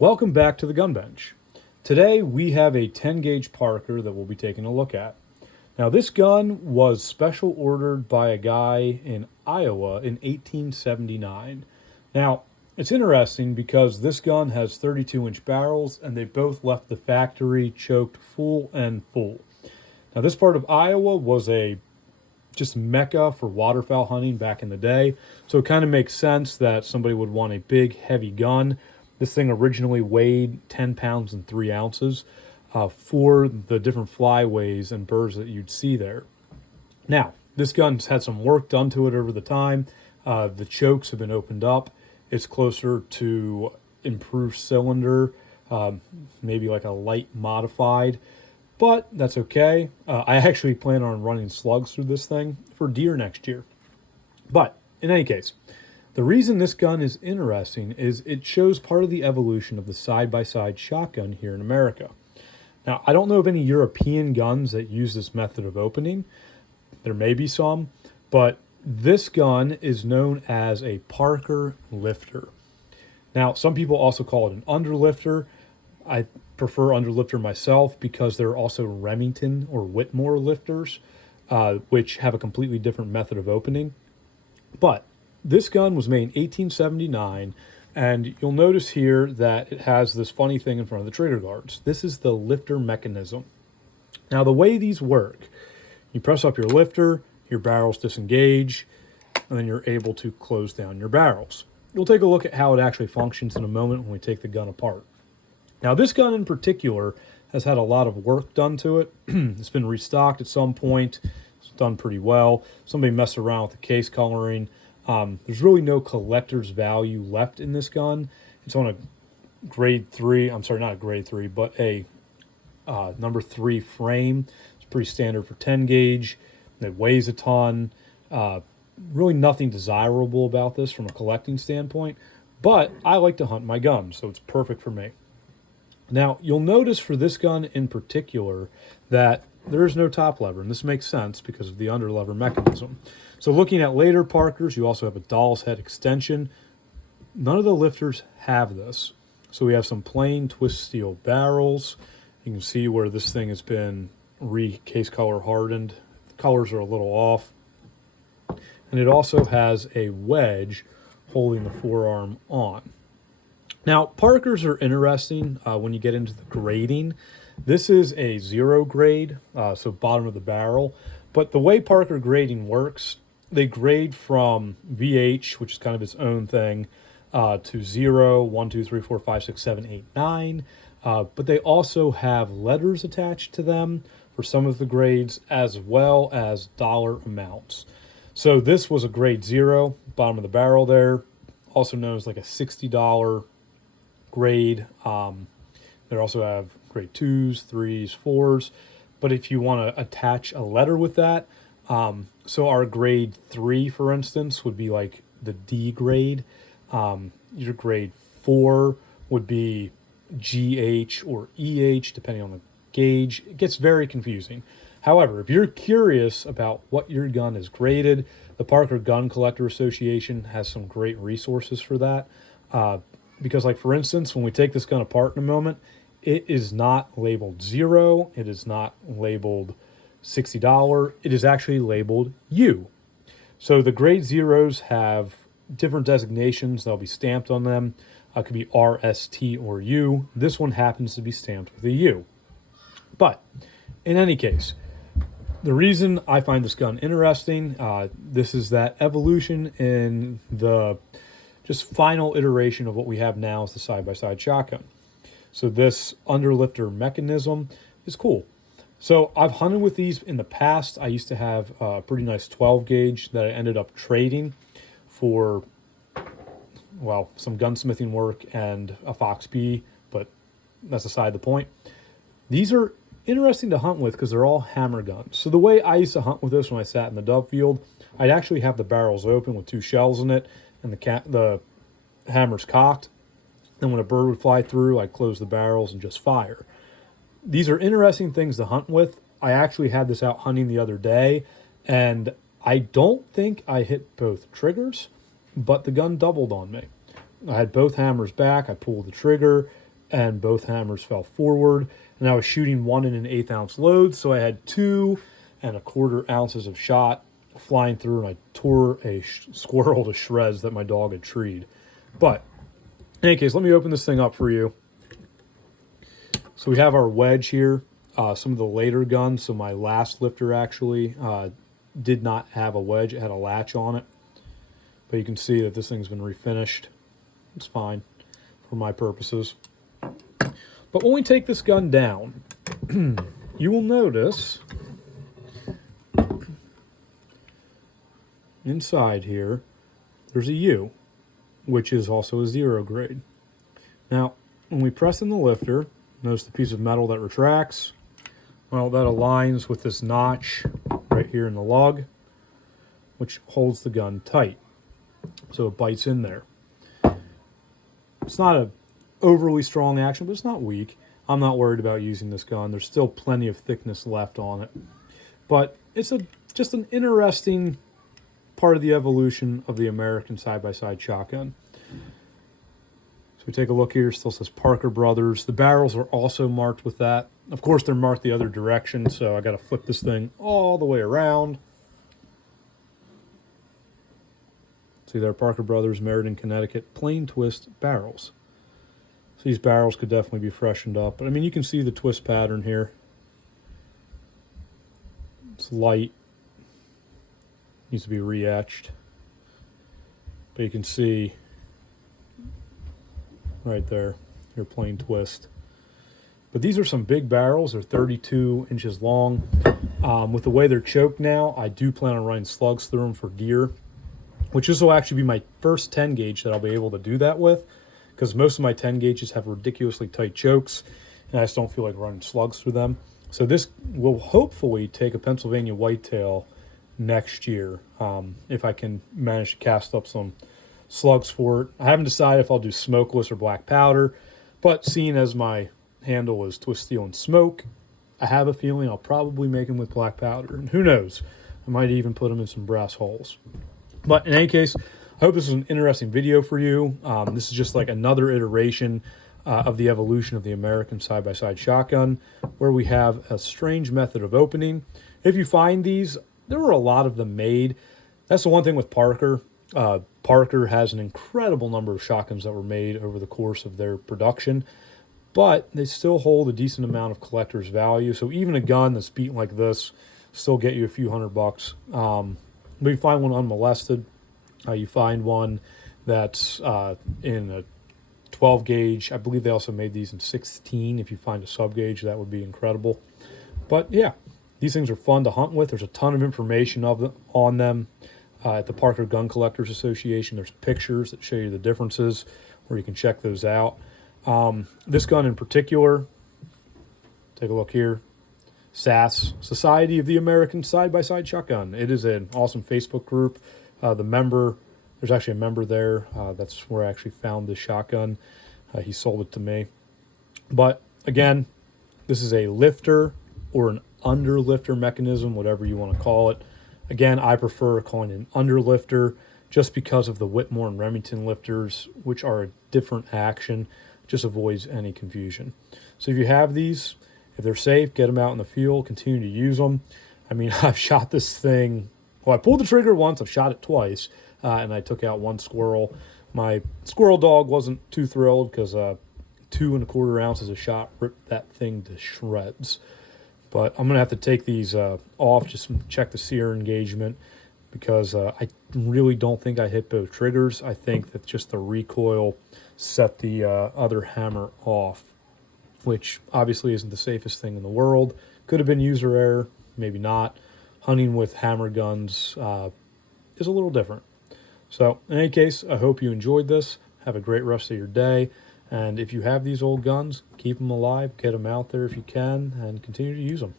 Welcome back to the Gun Bench. Today we have a 10 gauge Parker that we'll be taking a look at. Now this gun was special ordered by a guy in Iowa in 1879. Now it's interesting because this gun has 32-inch barrels and they both left the factory choked full and full. Now this part of Iowa was a just mecca for waterfowl hunting back in the day. So it kind of makes sense that somebody would want a big, heavy gun. This thing originally weighed 10 pounds and 3 ounces for the different flyways and birds that you'd see there. Now, this gun's had some work done to it over the time. The chokes have been opened up. It's closer to improved cylinder, maybe like a light modified. But that's okay. I actually plan on running slugs through this thing for deer next year. But in any case, the reason this gun is interesting is it shows part of the evolution of the side-by-side shotgun here in America. Now, I don't know of any European guns that use this method of opening. There may be some, but this gun is known as a Parker lifter. Now, some people also call it an underlifter. I prefer underlifter myself because there are also Remington or Whitmore lifters, which have a completely different method of opening. But this gun was made in 1879, and you'll notice here that it has this funny thing in front of the trigger guards. This is the lifter mechanism. Now, the way these work, you press up your lifter, your barrels disengage, and then you're able to close down your barrels. We'll take a look at how it actually functions in a moment when we take the gun apart. Now, this gun in particular has had a lot of work done to it. It's been restocked at some point. It's done pretty well. Somebody messed around with the case coloring. There's really no collector's value left in this gun. It's on a grade 3. I'm sorry, not a grade 3, but a number 3 frame. It's pretty standard for 10 gauge. It weighs a ton. Really nothing desirable about this from a collecting standpoint. But I like to hunt my guns, so it's perfect for me. Now, you'll notice for this gun in particular that there is no top lever, and this makes sense because of the underlever mechanism. So looking at later Parkers, you also have a doll's head extension. None of the lifters have this. So we have some plain twist steel barrels. You can see where this thing has been case color hardened. The colors are a little off. And it also has a wedge holding the forearm on. Now, Parkers are interesting when you get into the grading. This is a 0 grade, so bottom of the barrel. But the way Parker grading works, they grade from VH, which is kind of its own thing, to 0, 1, 2, 3, 4, 5, 6, 7, 8, 9. But they also have letters attached to them for some of the grades, as well as dollar amounts. So this was a grade 0, bottom of the barrel there, also known as like a $60 grade. They also have grade 2s, 3s, 4s. But if you want to attach a letter with that, so our grade 3, for instance, would be like the D grade. Your grade 4 would be GH or EH, depending on the gauge. It gets very confusing. However, if you're curious about what your gun is graded, the Parker Gun Collector Association has some great resources for that. Because, like, for instance, when we take this gun apart in a moment, it is not labeled 0. It is not labeled $60. It is actually labeled U. So the grade 0s have different designations. They'll be stamped on them. It could be R, S, T, or U. This one happens to be stamped with a U. But in any case, the reason I find this gun interesting, this is that evolution in the just final iteration of what we have now is the side-by-side shotgun. So this underlifter mechanism is cool. So I've hunted with these in the past. I used to have a pretty nice 12 gauge that I ended up trading for, well, some gunsmithing work and a Fox B, but that's aside the point. These are interesting to hunt with because they're all hammer guns. So the way I used to hunt with this when I sat in the dove field, I'd actually have the barrels open with 2 shells in it and the hammer's cocked. Then when a bird would fly through, I'd close the barrels and just fire. These are interesting things to hunt with. I actually had this out hunting the other day, and I don't think I hit both triggers, but the gun doubled on me. I had both hammers back. I pulled the trigger. and both hammers fell forward. And I was shooting 1 1/8 ounce loads, so I had 2¼ ounces of shot flying through, and I tore a squirrel to shreds that my dog had treed. But in any case, let me open this thing up for you. So we have our wedge here. Some of the later guns, so my last lifter actually did not have a wedge. It had a latch on it. But you can see that this thing's been refinished. It's fine for my purposes. But when we take this gun down, you will notice inside here, there's a U, which is also a 0 grade. Now, when we press in the lifter, notice the piece of metal that retracts. Well, that aligns with this notch right here in the lug, which holds the gun tight. So it bites in there. It's not a overly strong action, but it's not weak. I'm not worried about using this gun. There's still plenty of thickness left on it. But it's just an interesting part of the evolution of the American side-by-side shotgun. So we take a look here, still says Parker Brothers. The barrels are also marked with that. Of course, they're marked the other direction, so I got to flip this thing all the way around. See there, Parker Brothers, Meriden, Connecticut, plain twist barrels. So these barrels could definitely be freshened up. But I mean, you can see the twist pattern here. It's light. Needs to be re-etched. But you can see right there, your plain twist. But these are some big barrels. They're 32 inches long. With the way they're choked now, I do plan on running slugs through them for deer, which this will actually be my first 10 gauge that I'll be able to do that with, because most of my 10 gauges have ridiculously tight chokes, and I just don't feel like running slugs through them. So this will hopefully take a Pennsylvania whitetail next year, if I can manage to cast up some slugs for it. I haven't decided if I'll do smokeless or black powder, but seeing as my handle is twist, steel, and smoke, I have a feeling I'll probably make them with black powder. And who knows, I might even put them in some brass holes. But in any case, I hope this was an interesting video for you. This is just like another iteration of the evolution of the American side-by-side shotgun, where we have a strange method of opening. If you find these, there were a lot of them made. That's the one thing with Parker. Parker has an incredible number of shotguns that were made over the course of their production, but they still hold a decent amount of collector's value. So even a gun that's beaten like this still get you a few $100. But you find one unmolested. You find one that's in a 12 gauge. I believe they also made these in 16. If you find a sub gauge, that would be incredible. But yeah, these things are fun to hunt with. There's a ton of information on them at the Parker Gun Collectors Association. There's pictures that show you the differences, where you can check those out. This gun in particular, take a look here. SAS, Society of the American Side-by-Side Shotgun. It is an awesome Facebook group. There's actually a member there. That's where I actually found this shotgun. He sold it to me. But again, this is a lifter or an underlifter mechanism, whatever you want to call it. Again, I prefer calling it an underlifter just because of the Whitmore and Remington lifters, which are a different action. Just avoids any confusion. So if you have these, if they're safe, get them out in the field, continue to use them. I mean, I've shot this thing. Well, I pulled the trigger once, I've shot it twice, and I took out one squirrel. My squirrel dog wasn't too thrilled because 2¼ ounces of shot ripped that thing to shreds. But I'm going to have to take these off, just check the sear engagement, because I really don't think I hit both triggers. I think that just the recoil set the other hammer off, which obviously isn't the safest thing in the world. Could have been user error, maybe not. Hunting with hammer guns is a little different. So in any case, I hope you enjoyed this. Have a great rest of your day. And if you have these old guns, keep them alive, get them out there if you can, and continue to use them.